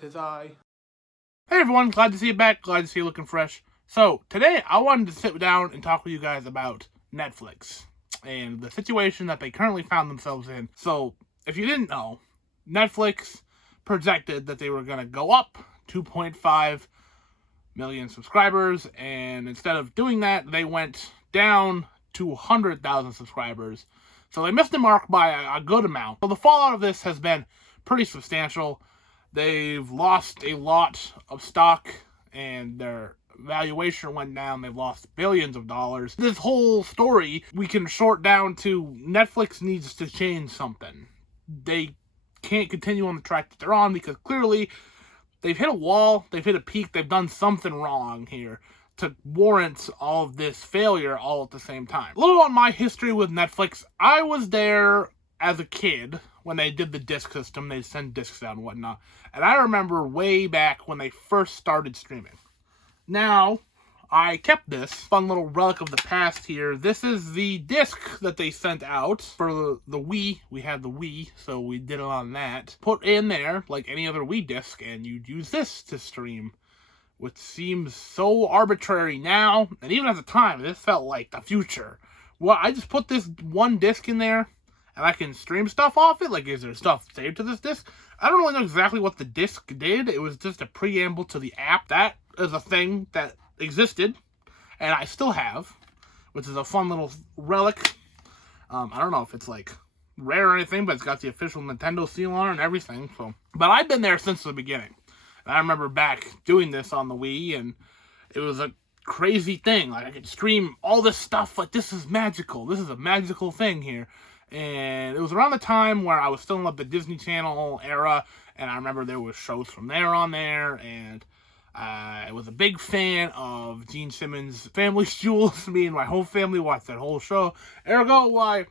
'Tis I. Hey everyone, glad to see you back, glad to see you looking fresh. So, today I wanted to sit down and talk with you guys about Netflix and the situation that they currently found themselves in. So, if you didn't know, Netflix projected that they were going to go up 2.5 million subscribers, and instead of doing that, they went down to 100,000 subscribers. So they missed the mark by a good amount. So the fallout of this has been pretty substantial. They've lost a lot of stock, and their valuation went down. They've lost billions of dollars. This whole story we can short down to Netflix needs to change something. They can't continue on the track that they're on because clearly they've hit a wall, they've hit a peak, they've done something wrong here to warrant all of this failure all at the same time. A little on my history with Netflix. I was there as a kid when they did the disc system. They'd send discs out and whatnot. And I remember way back when they first started streaming. Now, I kept this fun little relic of the past here. This is the disc that they sent out for the Wii. We had the Wii, so we did it on that. Put in there, like any other Wii disc, and you'd use this to stream, which seems so arbitrary now. And even at the time, this felt like the future. Well, I just put this one disc in there, and I can stream stuff off it? Like, is there stuff saved to this disc? I don't really know exactly what the disc did. It was just a preamble to the app. That is a thing that existed, and I still have, which is a fun little relic. I don't know if it's, like, rare or anything, but it's got the official Nintendo seal on it and everything. So, but I've been there since the beginning. And I remember back doing this on the Wii, and it was a crazy thing. Like, I could stream all this stuff. Like, this is magical. This is a magical thing here. And it was around the time where I was still in like the Disney Channel era, and I remember there was shows from there on there, and I was a big fan of Gene Simmons' Family Jewels. Me and my whole family watched that whole show. Ergo, why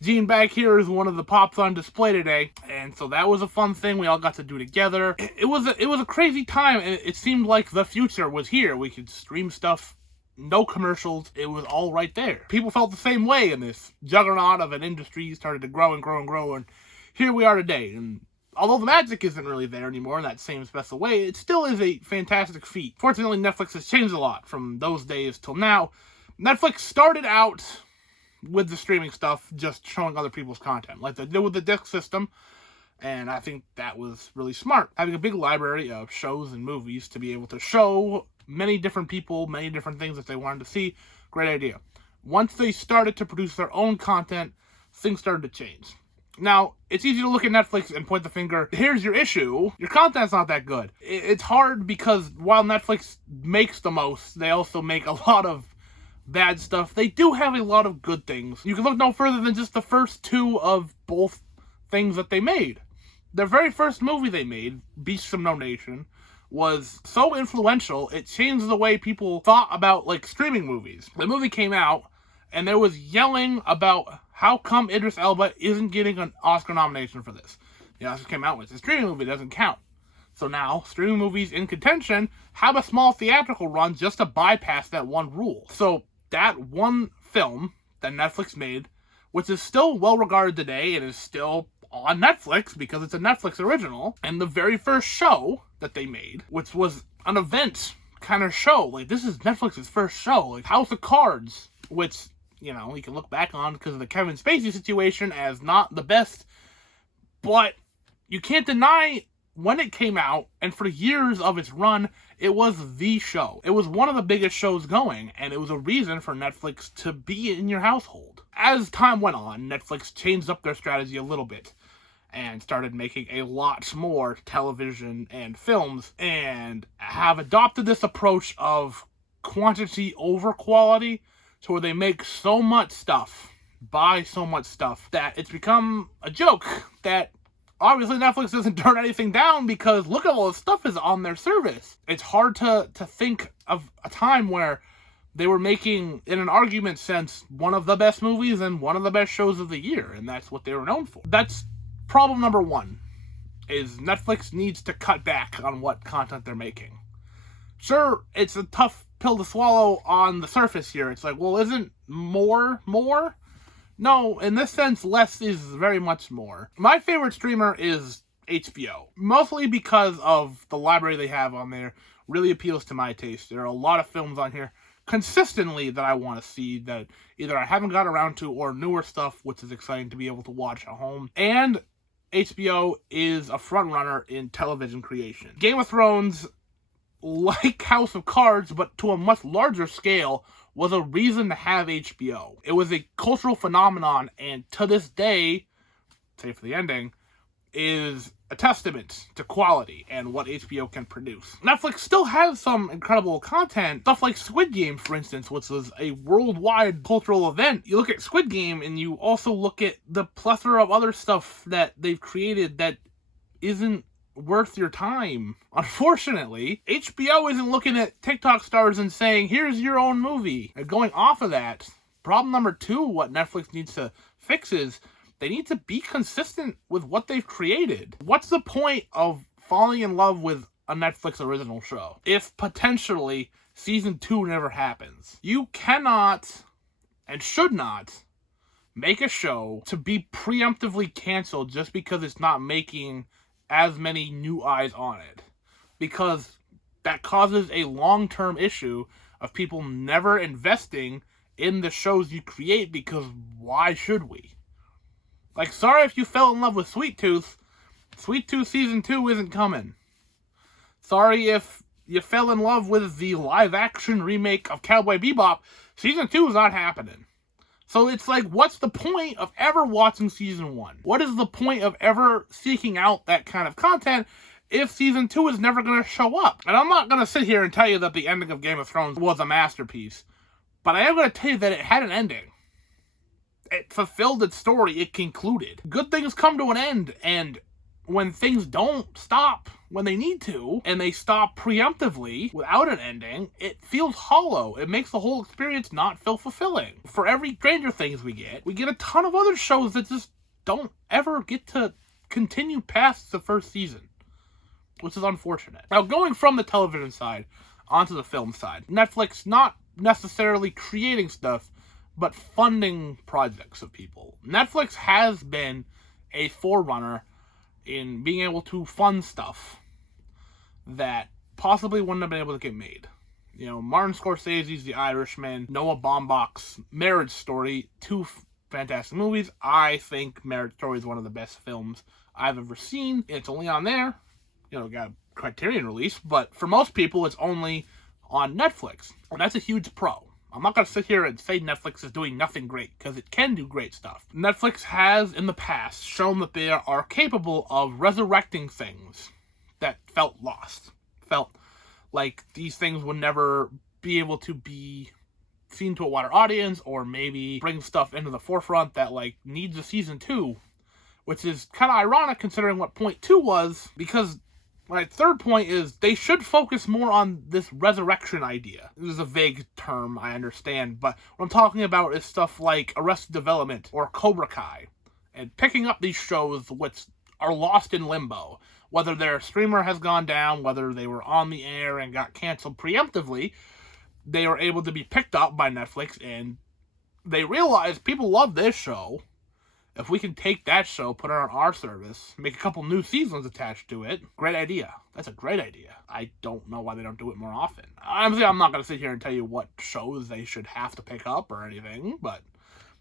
Gene back here is one of the pops on display today, and so that was a fun thing we all got to do together. It was a crazy time, and it seemed like the future was here. We could stream stuff. No commercials. It was all right there. People felt the same way, and this juggernaut of an industry started to grow and grow and grow, and here we are today. And although the magic isn't really there anymore in that same special way, it still is a fantastic feat. Fortunately, Netflix has changed a lot from those days till now. Netflix started out with the streaming stuff, just showing other people's content, like they did with the disc system, and I think that was really smart. Having a big library of shows and movies to be able to show many different people, many different things that they wanted to see, great idea. Once they started to produce their own content, things started to change. Now, it's easy to look at Netflix and point the finger, here's your issue, your content's not that good. It's hard because while Netflix makes the most, they also make a lot of bad stuff. They do have a lot of good things. You can look no further than just the first two of both things that they made. Their very first movie they made, Beasts from No Nation, was so influential, it changed the way people thought about, like, streaming movies. The movie came out, and there was yelling about how come Idris Elba isn't getting an Oscar nomination for this. The Oscar came out with a streaming movie, doesn't count. So now, streaming movies in contention have a small theatrical run just to bypass that one rule. So that one film that Netflix made, which is still well regarded today and is still on Netflix because it's a Netflix original, and the very first show that they made, which was an event kind of show, like this is Netflix's first show, like House of Cards, which, you know, you can look back on because of the Kevin Spacey situation as not the best, but you can't deny when it came out, and for years of its run, it was the show. It was one of the biggest shows going, and it was a reason for Netflix to be in your household. As time went on, Netflix changed up their strategy a little bit and started making a lot more television and films, and have adopted this approach of quantity over quality, to where they make so much stuff, buy so much stuff, that it's become a joke that obviously Netflix doesn't turn anything down because look at all the stuff is on their service. It's hard to think of a time where they were making, in an argument sense, one of the best movies and one of the best shows of the year, and that's what they were known for. That's problem number one, is Netflix needs to cut back on what content they're making. Sure, it's a tough pill to swallow on the surface here. It's like, well, isn't more? No, in this sense, less is very much more. My favorite streamer is HBO. Mostly because of the library they have on there really appeals to my taste. There are a lot of films on here consistently that I want to see that either I haven't got around to or newer stuff, which is exciting to be able to watch at home. And HBO is a front runner in television creation. Game of Thrones, like House of Cards, but to a much larger scale, was a reason to have HBO. It was a cultural phenomenon, and to this day, save for the ending, is a testament to quality and what HBO can produce. Netflix still has some incredible content, stuff like Squid Game, for instance, which was a worldwide cultural event. You look at Squid Game, and you also look at the plethora of other stuff that they've created that isn't worth your time. Unfortunately, HBO isn't looking at TikTok stars and saying, here's your own movie. And going off of that, problem number 2, what Netflix needs to fix is they need to be consistent with what they've created. What's the point of falling in love with a Netflix original show if potentially season 2 never happens? You cannot and should not make a show to be preemptively canceled just because it's not making as many new eyes on it, because that causes a long-term issue of people never investing in the shows you create, because why should we? Like, sorry if you fell in love with Sweet Tooth. Sweet Tooth Season 2 isn't coming. Sorry if you fell in love with the live-action remake of Cowboy Bebop. Season 2 is not happening. So it's like, what's the point of ever watching Season 1? What is the point of ever seeking out that kind of content if Season 2 is never going to show up? And I'm not going to sit here and tell you that the ending of Game of Thrones was a masterpiece, but I am going to tell you that it had an ending. It fulfilled its story. It concluded. Good things come to an end, and when things don't stop when they need to, and they stop preemptively without an ending, it feels hollow. It makes the whole experience not feel fulfilling. For every Stranger Things we get a ton of other shows that just don't ever get to continue past the first season, which is unfortunate. Now, going from the television side onto the film side, Netflix not necessarily creating stuff, but funding projects of people. Netflix has been a forerunner in being able to fund stuff that possibly wouldn't have been able to get made. You know, Martin Scorsese's The Irishman, Noah Baumbach's Marriage Story, 2 fantastic movies. I think Marriage Story is one of the best films I've ever seen. It's only on there. You know, got a Criterion release, but for most people, it's only on Netflix. And that's a huge pro. I'm not going to sit here and say Netflix is doing nothing great, because it can do great stuff. Netflix has, in the past, shown that they are capable of resurrecting things that felt lost. Felt like these things would never be able to be seen to a wider audience, or maybe bring stuff into the forefront that, like, needs a season 2. Which is kind of ironic considering what point 2 was, because my third point is they should focus more on this resurrection idea. This is a vague term, I understand, but what I'm talking about is stuff like Arrested Development or Cobra Kai, and picking up these shows which are lost in limbo. Whether their streamer has gone down, whether they were on the air and got canceled preemptively, they are able to be picked up by Netflix, and they realize people love this show. If we can take that show, put it on our service, make a couple new seasons attached to it, great idea. That's a great idea. I don't know why they don't do it more often. Honestly, I'm not going to sit here and tell you what shows they should have to pick up or anything, but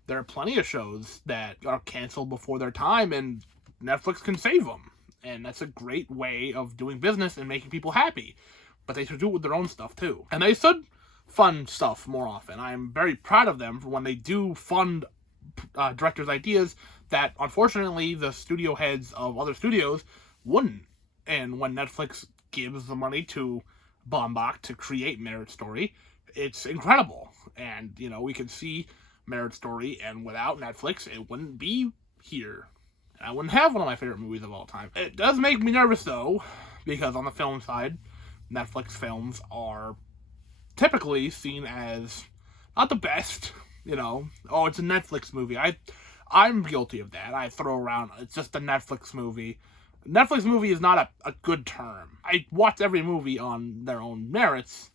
there are plenty of shows that are canceled before their time, and Netflix can save them. And that's a great way of doing business and making people happy. But they should do it with their own stuff, too. And they should fund stuff more often. I'm very proud of them for when they do fund directors' ideas that, unfortunately, the studio heads of other studios wouldn't. And when Netflix gives the money to Baumbach to create Marriage Story, it's incredible. And, you know, we can see Marriage Story, and without Netflix, it wouldn't be here. I wouldn't have one of my favorite movies of all time. It does make me nervous, though, because on the film side, Netflix films are typically seen as not the best. You know, oh, it's a Netflix movie. I'm guilty of that. I throw around, it's just a Netflix movie. Netflix movie is not a good term. I watch every movie on their own merits,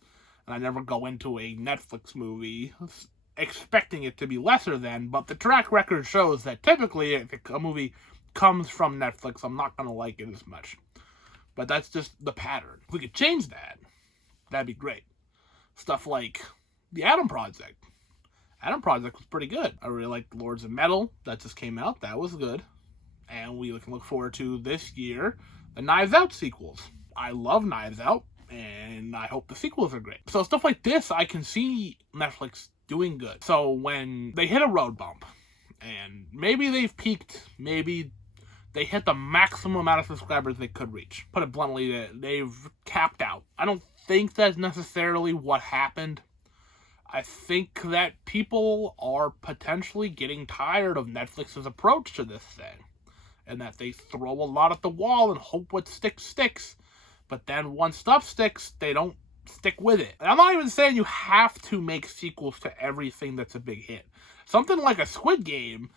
and I never go into a Netflix movie expecting it to be lesser than, but the track record shows that typically if a movie comes from Netflix, I'm not going to like it as much. But that's just the pattern. If we could change that, that'd be great. Stuff like the Adam Project. Adam Project was pretty good. I really liked Lords of Metal. That just came out. That was good. And we can look forward to this year the Knives Out sequels. I love Knives Out, and I hope the sequels are great. So stuff like this, I can see Netflix doing good. So when they hit a road bump, and maybe they've peaked, maybe they hit the maximum amount of subscribers they could reach. Put it bluntly, they've capped out. I don't think that's necessarily what happened. I think that people are potentially getting tired of Netflix's approach to this thing, and that they throw a lot at the wall and hope what sticks. But then once stuff sticks, they don't stick with it. And I'm not even saying you have to make sequels to everything that's a big hit. Something like a Squid Game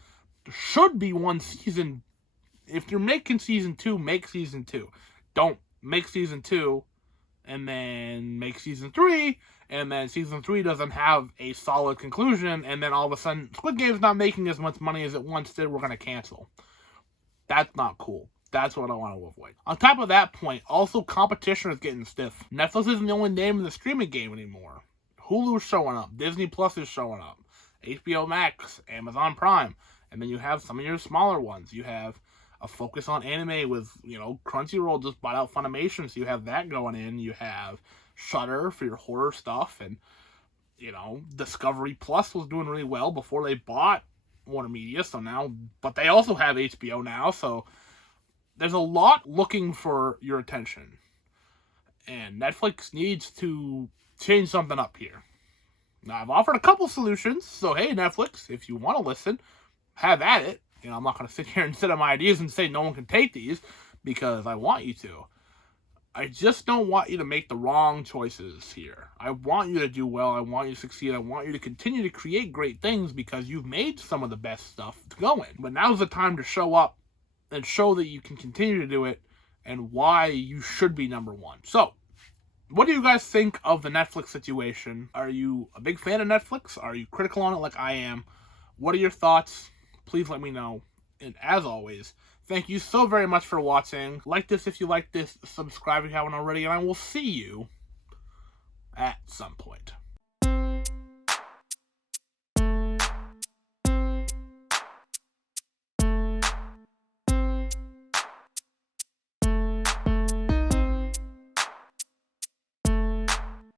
should be one season. If you're making season 2, make season 2. Don't make season 2 and then make season 3, and then season 3 doesn't have a solid conclusion, and then all of a sudden Squid Game's not making as much money as it once did, we're going to cancel. That's not cool. That's what I want to avoid. On top of that point, also competition is getting stiff. Netflix isn't the only name in the streaming game anymore. Hulu's showing up. Disney Plus is showing up. HBO Max, Amazon Prime. And then you have some of your smaller ones. You have a focus on anime with, Crunchyroll just bought out Funimation, so you have that going in. You have Shudder for your horror stuff. And, Discovery Plus was doing really well before they bought Warner Media, but they also have HBO now, so there's a lot looking for your attention. And Netflix needs to change something up here. Now, I've offered a couple solutions, so hey, Netflix, if you want to listen, have at it. I'm not going to sit here and sit on my ideas and say no one can take these, because I want you to. I just don't want you to make the wrong choices here. I want you to do well. I want you to succeed. I want you to continue to create great things because you've made some of the best stuff going. But now's the time to show up and show that you can continue to do it and why you should be number one. So, what do you guys think of the Netflix situation? Are you a big fan of Netflix? Are you critical on it like I am? What are your thoughts? Please let me know. And as always, thank you so very much for watching. Like this if you like this, subscribe if you haven't already, and I will see you at some point.